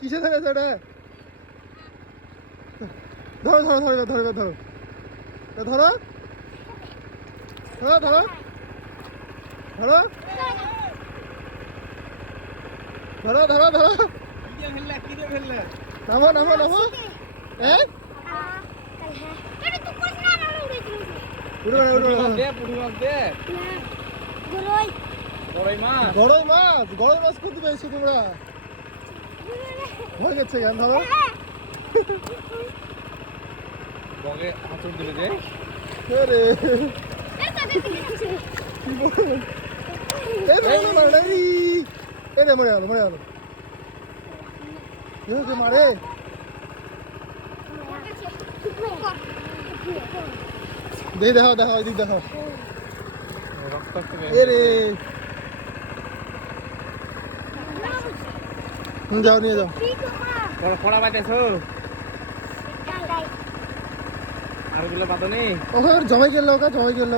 কিসে ধরেছে ওটা? ধরো ধরো ধরো ধরো ধরো ধরো ধরো ধরো ধরো ধরো ধরো ধরো নামো নামো নামো হ্যাঁ উড়ে উড়ে গড়ই মাছ করতে পেয়েছো তোমরা ভয় যাচ্ছে কেন ধরো আরে মরে গেল মারে দেখো দেখো এদিক দেখো রে যাও নিয়ে যাও পড়া বাইতেছো আর গুলো বাদনি ওখানে জমাই গেল